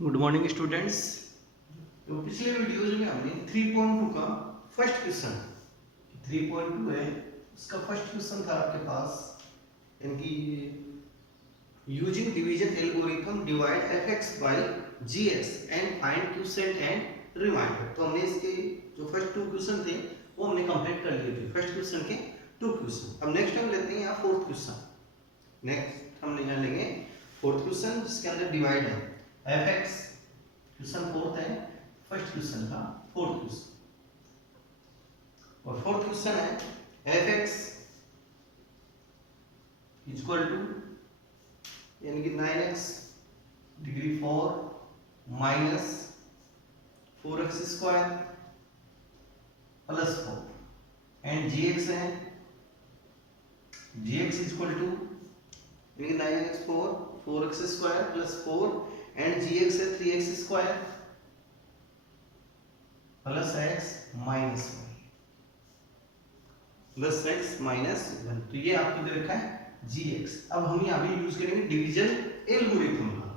Good morning students. तो पिछले videos में हमने 3.2 का फर्स्ट क्वेश्चन 3.2 है, उसका फर्स्ट क्वेश्चन था आपके पास इनकी using division algorithm divide fx by gx and find quotient and remainder. तो हमने इसके जो फर्स्ट टू क्वेश्चन थे वो हमने कंप्लीट कर लिए थे, फर्स्ट क्वेश्चन के टू क्वेश्चन। अब नेक्स्ट हम लेते हैं यहाँ फोर्थ क्वेश्चन। नेक्स्ट हम यहाँ लेंगे फोर्थ क्वेश्चन जिसके अंदर डिवाइड है fx, क्वेश्चन फोर्थ है, फर्स्ट क्वेश्चन का फोर्थ क्वेश्चन। और फोर्थ क्वेश्चन है fx इक्वल टू यानी कि 9x degree 4 minus 4x square plus 4 and gx है gx इक्वल टू यानी कि 9x 4x square plus 4 and gx है 3x square plus x minus 1 plus x minus 1। तो ये आपको दे रखा है gx। अब हम यहाँ पे यूज करेंगे डिवीजन एल्गोरिथम का,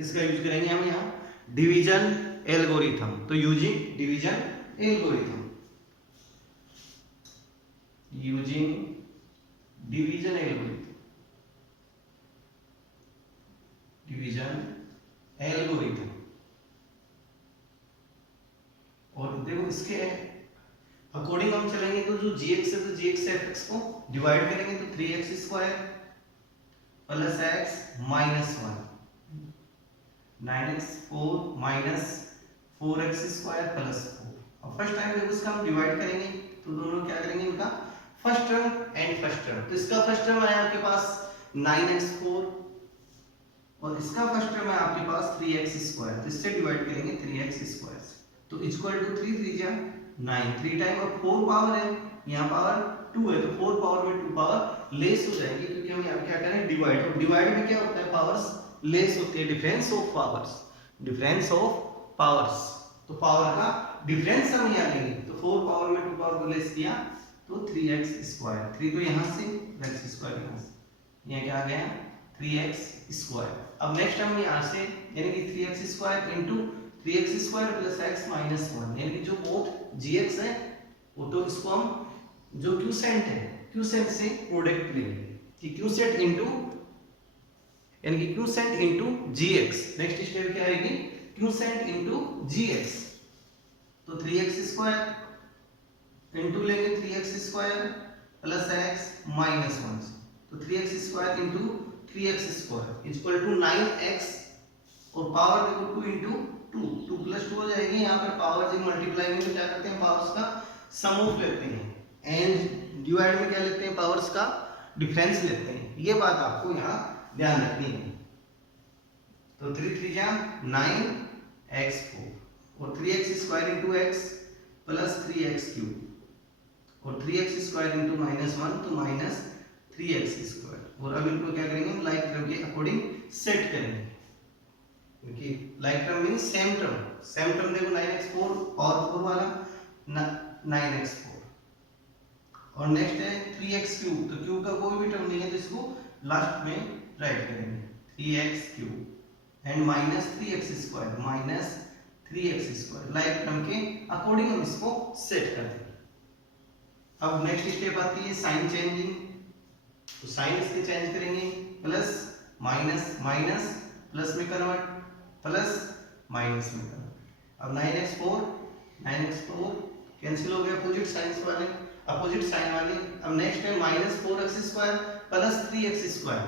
इसका यूज करेंगे हम यहाँ डिवीजन एल्गोरिथम। तो using division algorithm, using division algorithm, division algorithm. और देखो इसके अकॉर्डिंग हम चलेंगे तो जो gx है तो gx से fx को डिवाइड करेंगे तो 3x square plus x minus 1 9x 4 minus 4x square plus 4। अब फर्स्ट टाइम जब इसका हम डिवाइड करेंगे तो दोनों क्या करेंगे, इनका first term and first term. तो इसका फर्स्ट टर्म आया आपके पास 9x4 और इसका फर्स्ट टर्म है आपके पास 3x स्क्वायर। तो इससे डिवाइड करेंगे 3x स्क्वायर से, तो इक्वल टू 3 3 जा 9, 3 टाइम और 4 पावर है, यहाँ पावर 2 है तो 4 पावर में 2 पावर लेस हो जाएगी क्योंकि हम यहाँ क्या करें डिवाइड। और डिवाइड में क्या होता है, पावर्स लेस होती है, difference of powers, difference of powers. तो पावर का डिफरेंस हम यहाँ लेंगे तो 4 पावर में 2 पावर को लेस किया तो 3x स्क्वायर, 3 तो यहाँ से x स्क्वायर यहाँ से, यहाँ क्या आ गया 3x स्क्वायर। अब नेक्स्ट हम यहाँ से यानी कि 3x square into 3x square plus x minus 1 यानी कि जो बोथ gx है वो तो इसको हम जो क्यूसेंट है क्यूसेंट से प्रोडक्ट लेंगे कि क्यूसेंट इंटू यानी कि quotient into gx। Next step क्या आएगी, क्यूसेंट इंटू gx। तो 3x स्क्वायर इंटू लेंगे 3x square plus x minus 1, तो 3x square into 3x square equal to 9x और पावर देखो 2 इंटू 2 प्लस 2 हो जाएगी। यहाँ पर पावर जब मल्टीप्लाई में क्या करते हैं, पावर्स का सम ऑफ लेते हैं एंड डिवाइड में क्या लेते हैं, पावर्स का डिफरेंस लेते हैं। ये बात आपको यहाँ ध्यान रखनी है। तो 3 3 जा 9x4 और 3x square into x plus 3x cube और 3x स्क्वायर इंटू माइनस 1 तो माइनस 3x स्क्वायर। और अब इनको क्या करेंगे हम लाइक टर्म के अकॉर्डिंग सेट करेंगे क्योंकि like term means same term. Same term देखो 9x4 और 4 वाला 9x4 और नेक्स्ट है 3x क्यूब। तो क्यूब का कोई भी टर्म नहीं है तो इसको लास्ट में राइट करेंगे 3x cube and minus 3x square minus 3x square. Like term के अकॉर्डिंग हम इसको सेट कर देंगे। अब नेक्स्ट स्टेप आती है साइन चेंजिंग। तो साइन इसके चेंज करेंगे प्लस माइनस माइनस प्लस में कन्वर्ट प्लस माइनस में कन्वर्ट। अब 9x4 कैंसिल हो गया अपोजिट साइंस वाले, अपोजिट साइन वाले। अब नेक्स्ट है minus 4x square plus 3x square,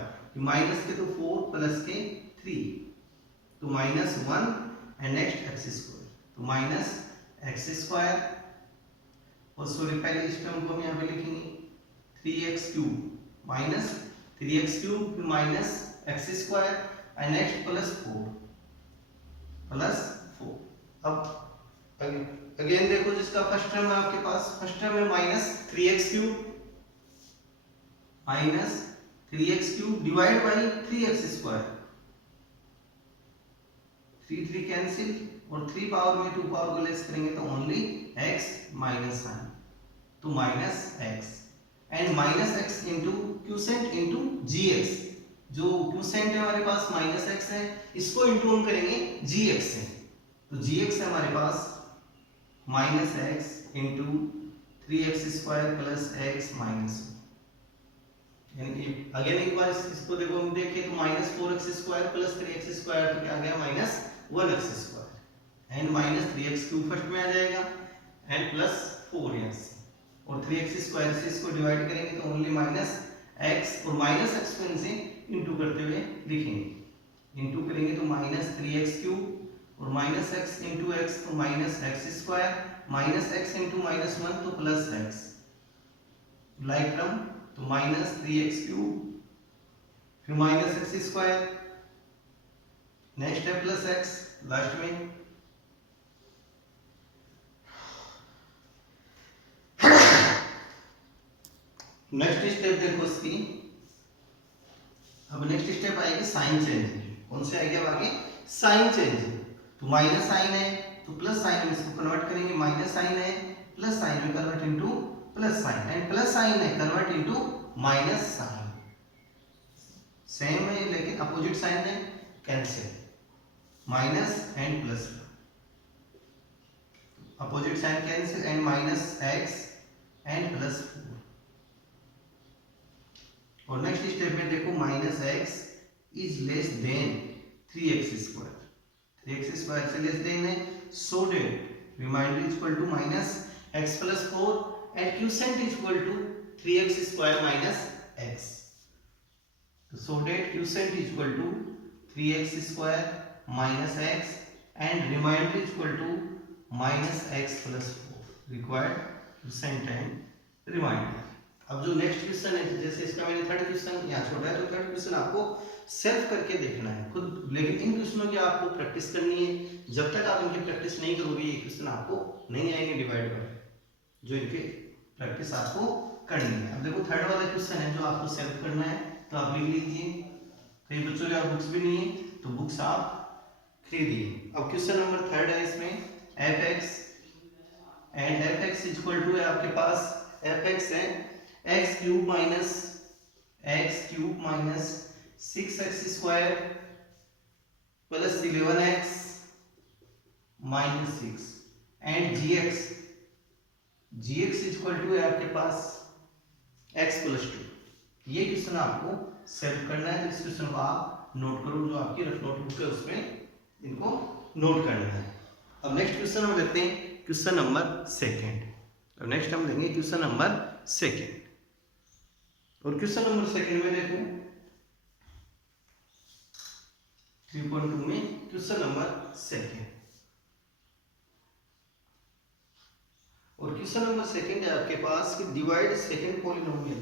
minus के तो 4 प्लस के 3 तो minus 1 and next x square तो माइनस x स्क्वायर। और सॉरी पहले इस टर्म को हम यहाँ पे लिखेंगे 3x cube minus 3x cube minus x square and next plus 4 plus 4। अब अगेन देखो जिसका फर्स्ट टर्म है आपके पास, फर्स्ट टर्म है minus 3x cube minus 3x cube divide by 3x square, 3 3 cancel और 3 पावर में 2 पावर को लेस करेंगे तो ओनली x माइनस साइन तो minus x and minus x into quotient into gx जो क्यूसेंट है हमारे पास माइनस एक्स है, इसको इंटू हम करेंगे जी एक्स से, तो जी एक्स है हमारे पास minus x into 3x² plus x minus, यानी अगेन एक बार इसको देखो, हम देखें तो -4x² प्लस 3x² तो क्या आ गया -1x² एंड -3x³ फर्स्ट में आ जाएगा एंड प्लस 4x, और 3x² से इसको डिवाइड करेंगे तो ओनली -x, और -x को इनसे इंटू करते हुए लिखेंगे, इंटू करेंगे तो -3x³ और -x इंटू x तो -x², -x इंटू -1 तो प्लस x, लाइक टर्म तो -3x³ फिर -x², नेक्स्ट है प्लस x लास्ट में, नेक्स्ट स्टेप देखो इसकी, अब नेक्स्ट स्टेप आएगी साइन चेंज, कौन से आएगा अब आगे साइन चेंज, तो माइनस साइन है तो प्लस साइन में इसको कन्वर्ट करेंगे, माइनस साइन है प्लस साइन में convert into plus sign, and plus sign है convert into minus sign, same है लेकिन अपोजिट साइन है cancel, minus and plus, opposite sign cancel and -x and plus 4, और नेक्स्ट स्टेप में देखो -x is less than 3x², 3x² से less than है, so that remainder is equal to -x plus 4 and quotient is equal to 3x² minus x, तो so that quotient is equal to 3x² minus x and remainder is equal to -x plus 4, required quotient and remainder. अब जो next question है, जैसे इसका मैंने third question यहाँ छोड़ा है, तो थर्ड क्वेश्चन आपको सेल्फ करके देखना है खुद, लेकिन इन क्वेश्चनों की आपको प्रैक्टिस करनी है, जब तक आप इनकी प्रैक्टिस नहीं करोगे ये क्वेश्चन आपको नहीं आएंगे डिवाइड बाय, जो इनके प्रैक्टिस आपको करनी है। अब देखो थर्ड वाला क्वेश्चन है जो आपको सेल्फ करना है, तो आप लिख लीजिए, कई बच्चों के बुक्स भी नहीं है तो बुक्स आप खरीदिए। अब क्वेश्चन नंबर थर्ड है, इसमें fx and fx is equal to है आपके पास, fx है x³ minus 6x² plus 11x minus 6 and gx is equal to है आपके पास x प्लस 2। ये क्वेश्चन आपको सेल्फ करना है, तो इस क्वेश्चन को आप नोट करो, जो आपकी रफ नोटबुक है उसमें इनको नोट करना है। अब नेक्स्ट क्वेश्चन हम लेते हैं क्वेश्चन नंबर सेकंड, अब नेक्स्ट हम लेंगे क्वेश्चन नंबर सेकंड, और क्वेश्चन नंबर सेकंड में देखो 3.2 में क्वेश्चन नंबर सेकंड, और क्वेश्चन नंबर सेकंड है आपके पास कि divide second polynomial,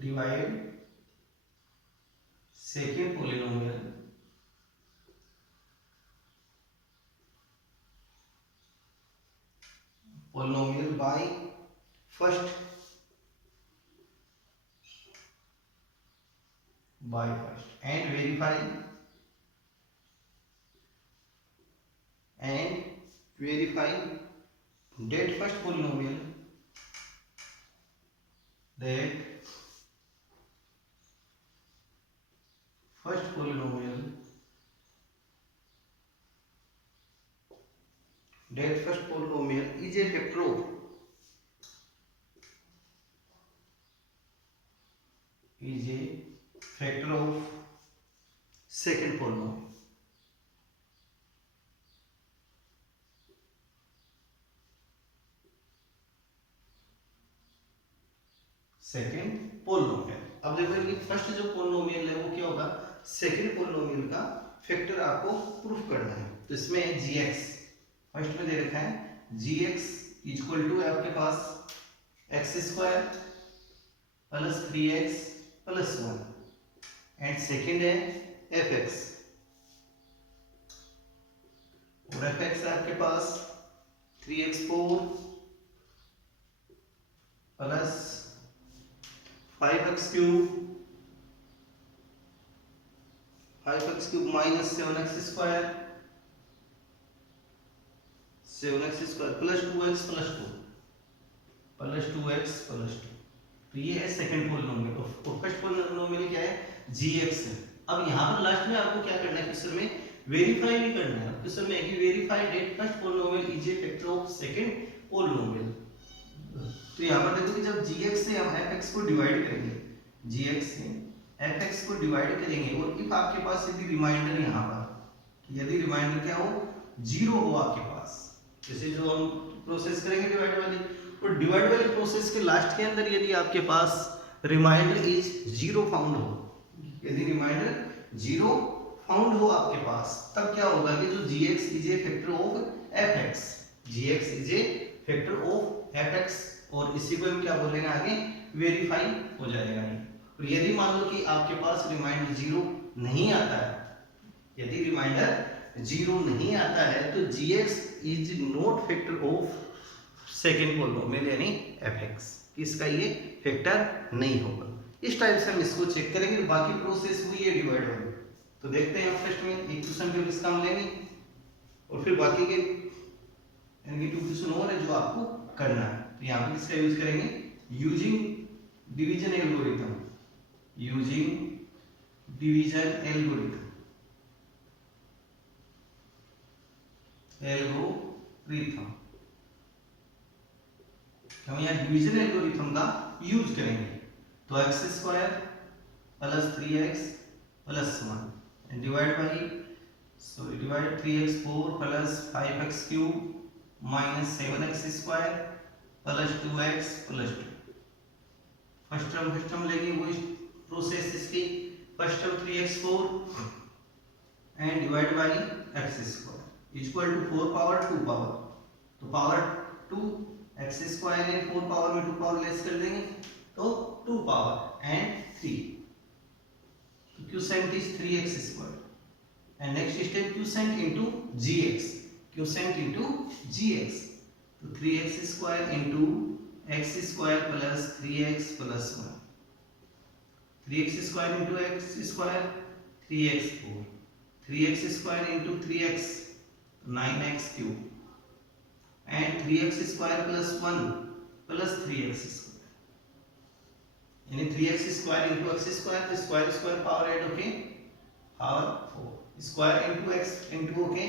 divide second polynomial by first and verify that first polynomial is a factor of second polynomial, second polynomial. अब देखो ये फर्स्ट जो पोलिनोमियल है वो क्या होगा, सेकेंड पोलिनोमियल का फैक्टर आपको प्रूफ करना है, तो इसमें gx फर्स्ट में दे रखा है, gx इक्वल टू है आपके पास x² plus 3x plus 1 and second है fx, और fx है आपके पास 3x4 plus 5x³ minus 7x² plus 2x plus 2, तो ये है सेकंड पोलिनोमियल। और फर्स्ट पोलिनोमियल क्या है, gx है। अब यहाँ पर लास्ट में आपको क्या करना है क्वेश्चन में, वेरीफाई भी करना है। क्वेश्चन में है कि verify that first polynomial is a factor of second polynomial. तो यहाँ पर देखो कि जब gx से हम fx को डिवाइड करेंगे, gx से fx को डिवाइड करेंगे, और इफ आपके पास यदि रिमाइंडर यहाँ पर, यदि रिमाइंडर क्या हो, जीरो हो आपके पास, जैसे जो हम प्रोसेस करेंगे डिवाइड वाली, और डिवाइड वाली प्रोसेस के लास्ट के अंदर यदि आपके पास रिमाइंडर इज जीरो फाउंड हो, यदि रिमाइंडर जीरो फाउंड हो आपके पास, तब क्या होगा कि जो gx is A factor of fx, gx is A factor of fx, और इसी को हम क्या बोलेंगे आगे, वेरीफाई हो जाएगा ये। और यदि मान लो कि आपके पास रिमाइंडर जीरो नहीं आता है, यदि रिमाइंडर जीरो नहीं आता है, तो gx is not factor of second polynomial यानी fx, इसका ये फैक्टर नहीं होगा। इस टाइप से हम इसको चेक करेंगे। बाकी प्रोसेस हुई है डिवाइड वाली, तो देखते हैं फर्स्ट में एक क्वेश्चन पे इसका हम लेंगे, और फिर बाकी के यानी 2 क्वेश्चन और है जो आपको करना है। तो यहाँ पे इसका यूज करेंगे, using division algorithm, using division algorithm, algorithm हम यहाँ डिवीजन एल्गोरिथम का यूज करेंगे। तो x square plus 3x plus 1 and divide by, so divide 3x4 plus 5x cube minus 7x square plus 2x plus 2। First term लेंगे, वो process इसकी, first term 3x4 and divide by x square equal to 4 power 2 power, तो power 2 x square है, 4 power में 2 power less कर देंगे तो 2 power and 3, तो quotient is 3x square and next step quotient into gx, quotient into gx, तो 3x square into x square plus 3x plus 1, 3x square into x square 3x4, 3x square into 3x 9x cube and 3x square plus 1 plus 3x square, यानी 3x square into x square, तो square square power add होके power 4, square into x into होके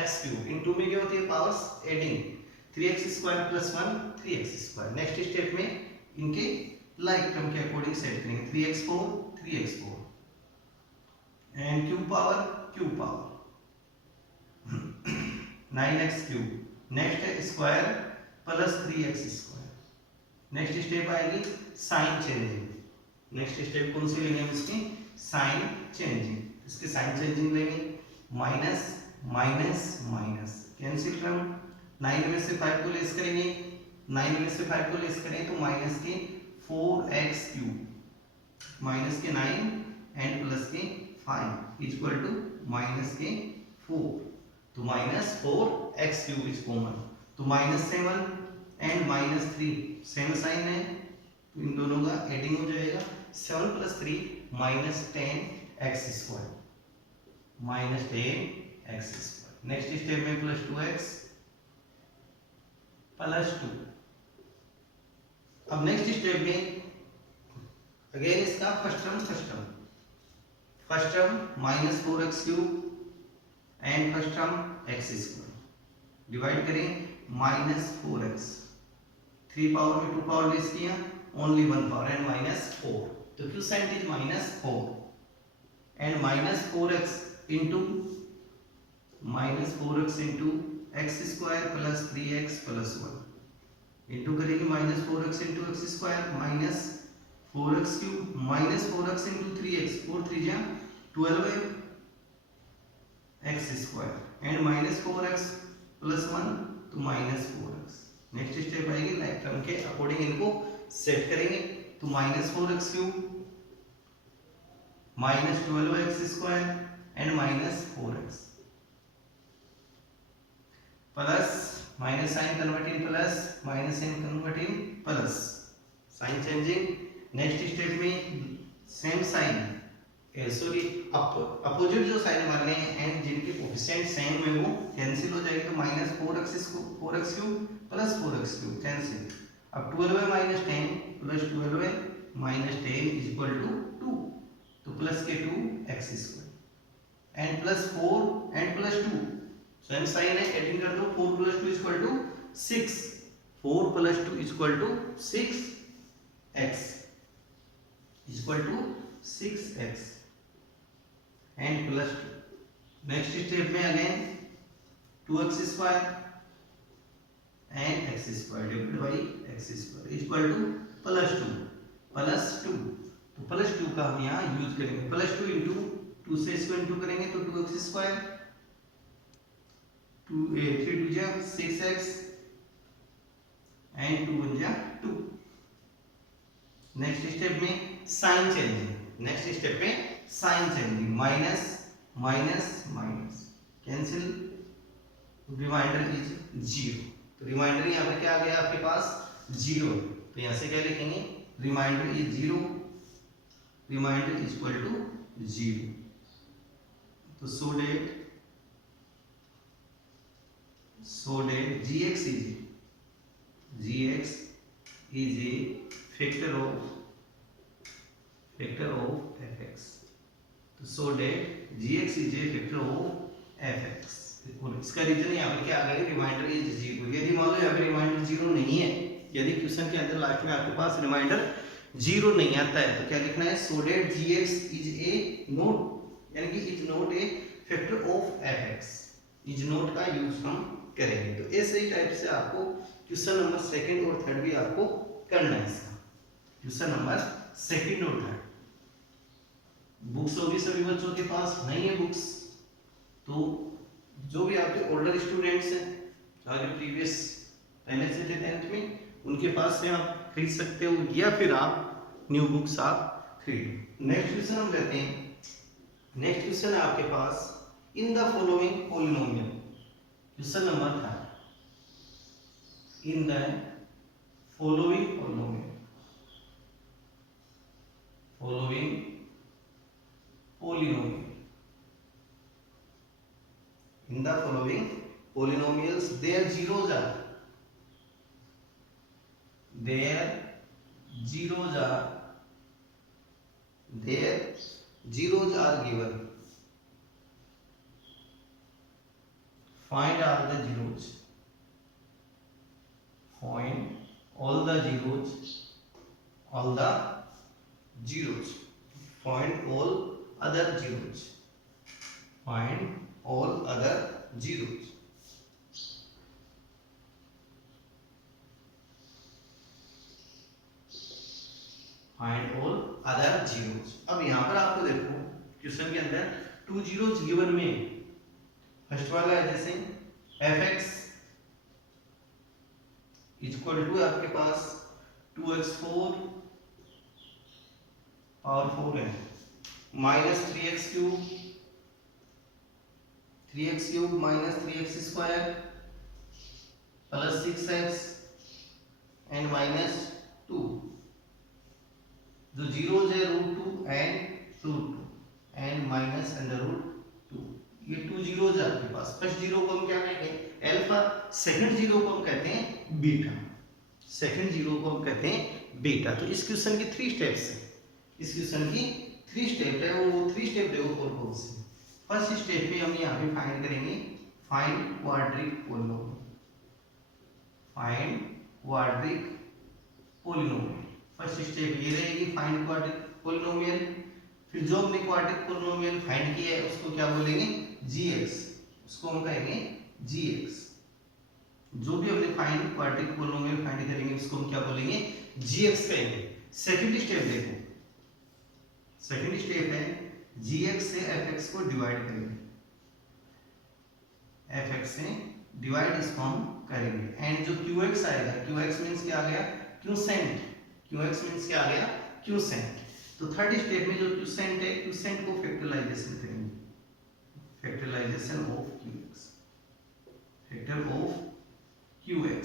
x cube, into में क्या होती है powers adding, 3x square plus 1 3x square. Next step में इनके लाइक टर्म के अकॉर्डिंग सेट करेंगे, 3x4 3x4 and cube power 9x cube, next है square plus 3x square. Next step आएगी साइन चेंजिंग, नेक्स्ट स्टेप कौन सी लेंगे हम इसकी, साइन चेंजिंग, इसके साइन चेंजिंग लेंगे, minus minus minus cancel term, 9 में से 5 को लेस करेंगे, 9 में से 5 को लेस करें तो माइनस के 4x क्यूब, माइनस के 9 एंड प्लस के 5 इक्वल टू माइनस के 4, तो minus 4x cube is common, तो minus 7 and minus 3 same sign है, तो इन दोनों का एडिंग हो जाएगा, 7 plus 3 minus 10x square, minus 10x square. Next step में प्लस 2x प्लस 2। अब नेक्स्ट स्टेप में अगेन इसका first term minus 4x cube and first term x square, divide करें माइनस 4x, 3 पावर में 2 पावर लेस किया, only 1 power and minus 4, तो quotient is minus 4 and minus 4x into x square plus 3x plus 1 into करेंगे minus 4x into x square minus 4x cube minus 4x into 3x, 4 3 जा 12 x square and minus 4x plus 1 तो minus 4x। Next step आएगी like term के according इनको set करेंगे, तो minus 4x cube minus 12x square and minus 4x plus minus sign convert in plus minus sign convert in plus, sign changing. Next step में same sign sorry opposite जो sign मारने हैं and जिनके coefficient same में वो cancel हो जाएगी, तो minus 4x cube plus 4x cube cancel. अब 12 minus 10 plus 12 minus 10 is equal to 2, तो प्लस के 2x² and plus 4 and plus 2, same sign है, एडिंग कर दो, 4 plus 2 equal to 6, 4 plus 2 equal to 6x equal to 6x and plus 2। Next step में again 2x² and x² divided by x² equal to plus 2 तो plus 2 का हम यहाँ use करेंगे, plus 2 into 2 से इसको इंटू करेंगे तो 2x² 3 2 जा 6x एंड 2 1 जा 2। नेक्स्ट स्टेप में साइन चेंजिंग, नेक्स्ट स्टेप में sign changing, minus minus minus cancel, remainder is 0। तो रिमाइंडर यहाँ पे क्या आ गया आपके पास 0, तो यहाँ से क्या लिखेंगे remainder is 0, remainder equal to 0। तो so that gx is a factor of fx, तो so that gx is a factor of fx। इसका रीजन यहाँ पर क्या आ गया रिमाइंडर इज 0। यदि मान लो यहाँ पे रिमाइंडर 0 नहीं है, यदि क्वेश्चन के अंदर लास्ट में आपके पास रिमाइंडर 0 नहीं आता है तो क्या लिखना है so that gx is a not, यानी कि is not a factor of fx, is not का यूज हम करेंगे। तो ऐसे ही टाइप से आपको क्वेश्चन नंबर सेकंड और थर्ड भी आपको करना है। इसका क्वेश्चन नंबर सेकंड और थर्ड बुक्स होगी सभी बच्चों के पास, नहीं है बुक्स तो जो भी आपके ओल्डर स्टूडेंट्स हैं चाहे जो प्रीवियस पहले से थे 10th में, उनके पास से आप खरीद सकते हो या फिर आप न्यू बुक्स आप खरीदो। नेक्स्ट क्वेश्चन हम लेते हैं। नेक्स्ट क्वेश्चन है आपके पास in the following polynomial, question number 3, in the following polynomial, following polynomial, in the following polynomials their zeros are given, find all the zeros, find all the zeros, find all other zeros, find all other zeros, find all other zeros। अब यहाँ पर आपको देखो question के अंदर 2 zeros given में first वाला है जैसे fx इक्वल टू आपके पास 2x4 पावर 4 है minus 3x³ minus 3x² plus 6x and minus 2। जो जीरोज है √2 एंड √2 एंड माइनस √2, ये 2 जीरोज है आपके पास। फर्स्ट जीरो को हम क्या कहेंगे अल्फा, सेकंड जीरो को हम कहते हैं बीटा, सेकंड जीरो को हम कहते हैं बीटा। तो इस क्वेश्चन की 3 स्टेप्स है, इस क्वेश्चन की 3 स्टेप है, वो 3 स्टेप देखो कौन कौन से। फर्स्ट स्टेप में हम यहाँ पे फाइंड करेंगे find quadric polynomial, find quadric polynomial. First step ये रहेगी फाइंड क्वाड्रिक पोलिनोमियल। फिर जो हमने क्वाड्रिक पोलिनोमियल फाइंड किया है उसको क्या बोलेंगे gx, उसको हम कहेंगे gx। जो भी हमने फाइंड क्वाड्रिक पोलिनोमियल फाइंड करेंगे उसको हम क्या बोलेंगे gx कहेंगे। सेकंड स्टेप देखो, सेकंड स्टेप है gx से fx को डिवाइड करेंगे, fx से डिवाइड इसको हम करेंगे एंड जो qx आएगा, qx मींस क्या आ गया क्यूसेंट, qx मींस क्या आ गया क्यूसेंट। तो थर्ड स्टेप में जो क्यूसेंट है, क्यूसेंट को फैक्टराइजेशन करेंगे, factorization of qx, factor of qx।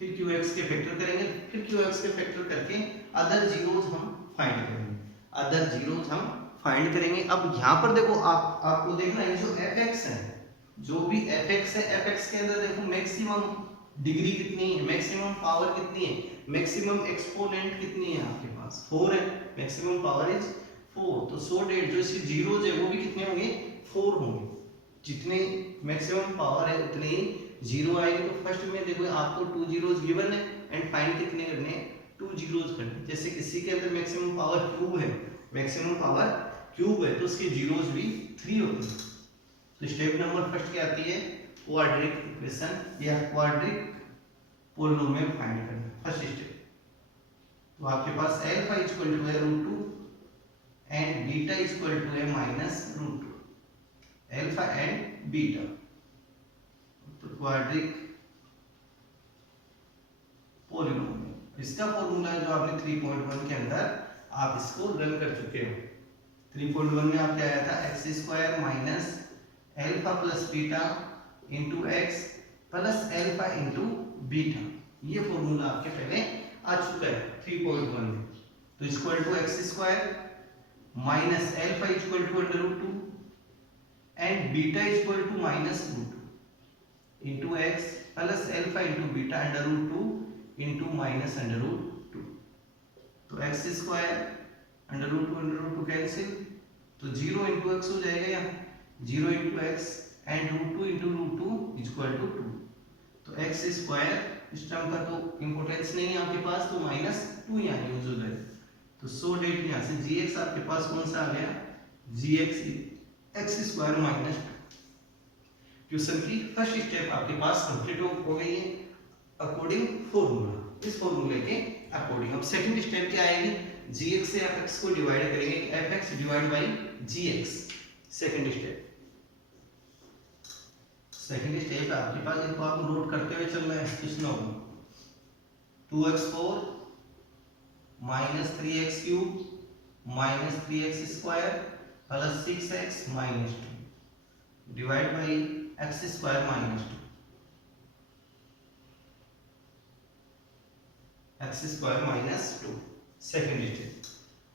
फिर qx के फैक्टर करेंगे, फिर qx के फैक्टर करके अदर जीरोज हम फाइंड करेंगे, अदर जीरोज हम फाइंड करेंगे। अब यहाँ पर देखो आपको देखना है जो fx है, जो भी fx है, fx के अंदर देखो मैक्सिमम डिग्री कितनी है, मैक्सिमम पावर कितनी है, मैक्सिमम एक्सपोनेंट कितनी है आपके पास 4 है, मैक्सिमम पावर इज 4, तो सो डेट जो इसकी जीरोज है वो भी कितने होंगे 4 होंगे। जितने मैक्सिमम पावर है उतने ही जीरो आएंगे। तो फर्स्ट में देखो आपको 2 जीरोज गिवन है एंड फाइंड कितने करने हैं 2 जीरोज करने। जैसे किसी के अंदर मैक्सिमम पावर क्यूब है, मैक्सिमम पावर क्यूब है तो उसके जीरोज भी 3 होते हैं। तो स्टेप नंबर फर्स्ट क्या आती है क्वाड्रिक इक्वेशन या क्वाड्रिक पोलिनोमियल फाइंड करना फर्स्ट स्टेप। तो आपके पास अल्फा इक्वल टू है √2 एंड बीटा इक्वल टू है -√2, अल्फा एंड बीटा। तो क्वाड्रिक पोलिनोमियल इसका फॉर्मूला है जो आपने 3.1 के अंदर आप इसको रन कर चुके हो। 3.1 में आप क्या आया था x² minus alpha plus beta into x plus alpha into beta. ये फॉर्मूला आपके पहले आ चुका है 3.1 में। तो equal to x² minus alpha equal to √2 and beta equal to -√2 into x plus alpha into beta √2 into -√2। तो x² √2 कैंसिल, तो 0 इंटू एक्स हो जाएगा यहाँ 0 into x and √2 into √2 equal to 2। तो x² इस टर्म का तो इंपॉर्टेंस नहीं है आपके पास, तो -2 यहाँ यूज हो जाएगा। तो सो डेट यहाँ से gx आपके पास कौन सा आ गया gx x² माइनस 2। क्वेश्चन की फर्स्ट स्टेप आपके पास कंप्लीट हो गई है अकॉर्डिंग फॉर्मूला, इस फॉर्मूले के अकॉर्डिंग। अब सेकंड स्टेप क्या आएगी gx से fx को डिवाइड करेंगे fx divide by gx। Second step आपके पास इनको आप नोट करते हुए चल रहे हैं। किसने होगा 2x4 minus 3x³ minus 3x² plus 6x minus 2 divide by x² minus 2 x² minus 2। Second step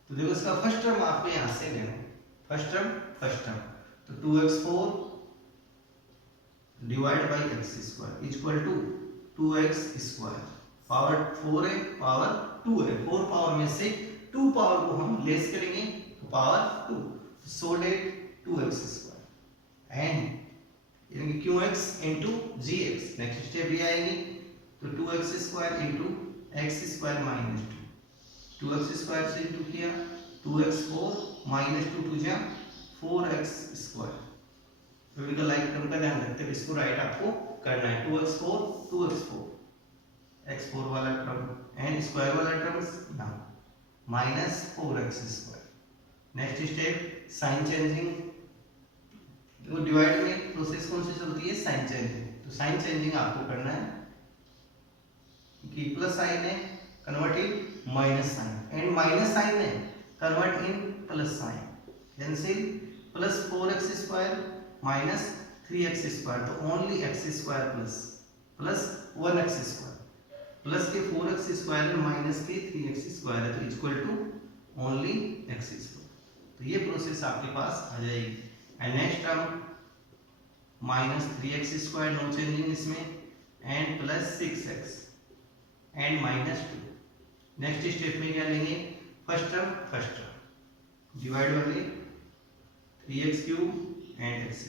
तो देखो इसका फर्स्ट टर्म आपको यहां से लेना है, फर्स्ट टर्म तो 2x4 divide by x² equal to 2x²। Power 4 है पावर 2 है, 4 पावर में से 2 पावर को हम लेस करेंगे तो power 2, so that 2x² and यानी qx into gx। Next step ये आएगी तो 2x² into x² minus 2, 2x² से इंटू किया 2x4 माइनस 2 2 जा 4x²। फिर का लाइक टर्म का ध्यान रखते हुए इसको राइट आपको करना है 2x4 x4 वाला टर्म एंड स्क्वायर वाला टर्म ना minus 4x²। Next step sign changing, तो डिवाइड में प्रोसेस कौन सी चलती है साइन चेंजिंग। तो साइन चेंजिंग आपको करना है कि प्लस साइन है convert in minus sign and minus sign है convert in plus sign, cancel plus 4x² minus 3x² तो only x² plus 1x² plus के 4x² है माइनस के 3x² है तो इक्वल टू ओनली x²। तो ये प्रोसेस आपके पास आ जाएगी। And next term minus 3x² no changing इसमें and plus 6x and minus 2। Next step में क्या लेंगे फर्स्ट टर्म डिवाइड वाले 3x³ एंड x²,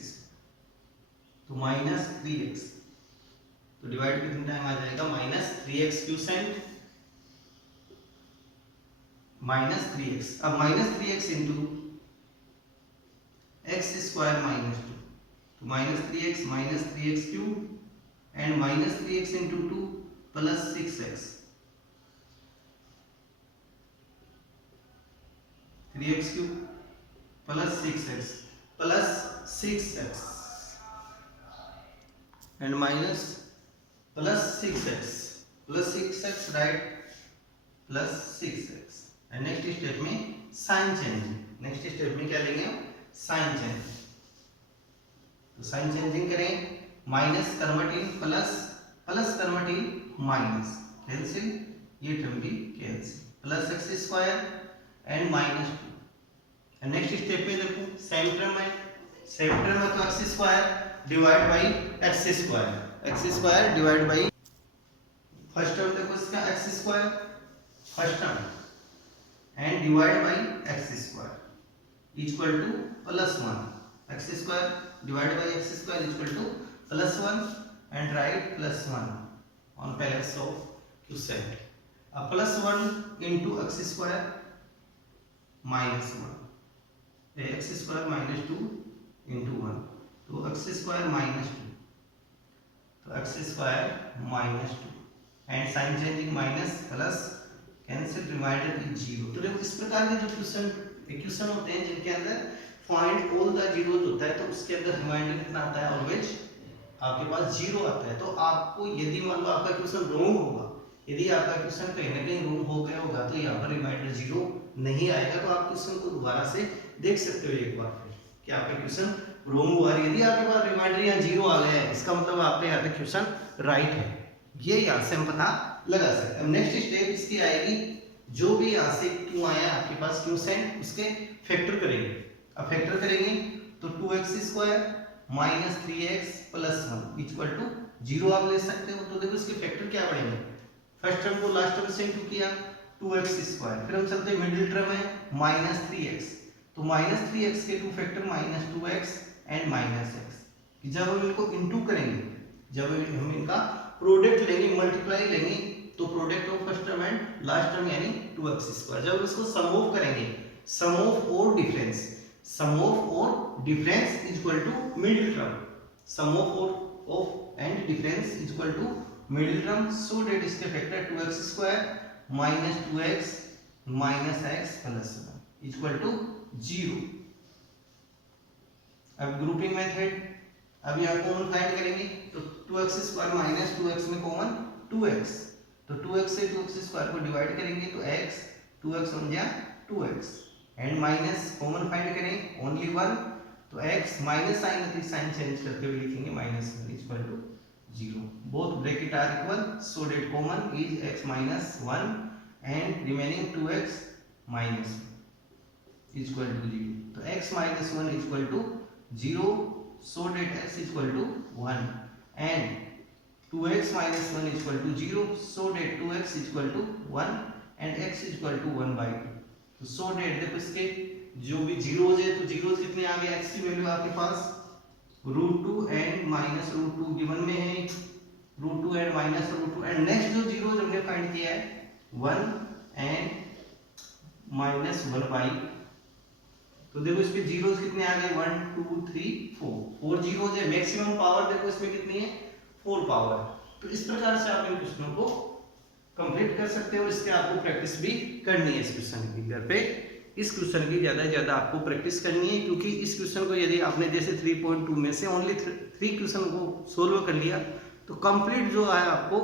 तो माइनस 3x तो डिवाइड कितने टाइम आ जाएगा माइनस 3x³ माइनस 3x। अब minus 3x into x² minus 2 तो minus 3x minus 3x³ and minus 3x into 2 plus 6x 3x³ plus 6x and minus plus 6x right plus 6x। And next step में sign changing, next step में क्या लेंगे sign changing. तो sign changing करें minus convert in plus plus convert in minus, cancel ये term भी cancel plus x² and minus 2। And next step में देखो सेम टर्म है तो x² divide by x² divide by first term देखो इसका x² first term and divide by x² equal to +1, x square divide by x square equal to +1 and right +1 on pallets of quotient. अब +1 into x square -1, x square -2 into 1, तो x square -2, तो x square -2 and sign changing minus plus cancel remainder is 0। तो देखो इस प्रकार के जो equation होते हैं जिनके अंदर फाइंड ऑल द जीरोस होता है, तो उसके अंदर रिमाइंडर कितना आता है, ऑलवेज आपके पास 0 आता है। तो आपको यदि मान लो आपका इक्वेशन रॉन्ग होगा, यदि आपका क्वेश्चन कहीं ना कहीं रॉन्ग हो गया होगा तो यहाँ पर रिमाइंडर 0 नहीं आएगा। तो आप क्वेश्चन को दोबारा से देख सकते हो एक बार फिर कि आपका क्वेश्चन रॉन्ग हुआ है। यदि आपके पास रिमाइंडर यहाँ 0 आ गया है, इसका मतलब आपका यहाँ पे क्वेश्चन राइट है, ये यहाँ से हम पता लगा सकते हैं। नेक्स्ट स्टेप इसकी आएगी, जो भी यहाँ से क्यों आया आपके पास क्वोशिएंट, उसके फैक्टर करेंगे। अब फैक्टर करेंगे तो 2x² minus 3x plus 1 equal to 0 आप ले सकते हो। तो देखो इसके फैक्टर क्या पड़ेंगे, फर्स्ट टर्म को लास्ट टर्म से इंटू किया 2x², फिर हम चलते हैं मिडिल टर्म है -3x, तो -3x के 2 फैक्टर -2x एंड -x। जब हम इनको इंटू करेंगे, जब हम इनका प्रोडक्ट लेंगे, मल्टीप्लाई लेंगे, तो product of first term and last term यानी 2x²। जब इसको सम ऑफ करेंगे, सम ऑफ और डिफरेंस, सम ऑफ और difference equal to middle term, sum of and difference equal to middle term, so that इसके factor 2x² minus 2x minus x plus 1 equal to 0। अब grouping method, अब यहाँ common find करेंगे, तो 2x² minus 2x में common 2x, तो 2x से 2x² को डिवाइड करेंगे तो x, 2x बन गया 2x and minus common find करें ओनली 1, तो x minus sign, sign change करते हुए लिखेंगे -1 equal to 0। Both bracket are equal, so that common is x minus 1 and remaining 2x minus equal to 0। तो x minus 1 equal to 0, so that x equal to 1 and 2x minus 1 equal to 0, so that 2x equal to 1 and x equal to 1/2। तो so that देखो इसके जो भी zeros है, तो zeros कितने आ गए, x की वैल्यू आपके पास √2 एंड -√2 गिवन में है, √2 एंड -√2 एंड नेक्स्ट जो जीरोज हमने फाइंड किया है 1 एंड -1/2। तो देखो इसके जीरोस कितने आ गए, 1 2 3 4 जीरोस है। मैक्सिमम पावर देखो इसमें कितनी है, 4 पावर। तो इस प्रकार से आप इन क्वेश्चनों को कंप्लीट कर सकते हो। इसके आपको प्रैक्टिस भी करनी है इस क्वेश्चन की, घर पे इस क्वेश्चन की ज्यादा से ज्यादा आपको प्रैक्टिस करनी है, क्योंकि इस क्वेश्चन को यदि आपने जैसे 3.2 में से ओनली 3 क्वेश्चन को सोल्व कर लिया तो कंप्लीट जो है आपको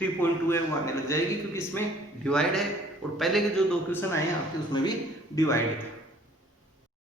3.2 है वो आने लग जाएगी, क्योंकि इसमें डिवाइड है और पहले के जो 2 क्वेश्चन आए हैं आपके उसमें भी डिवाइड था।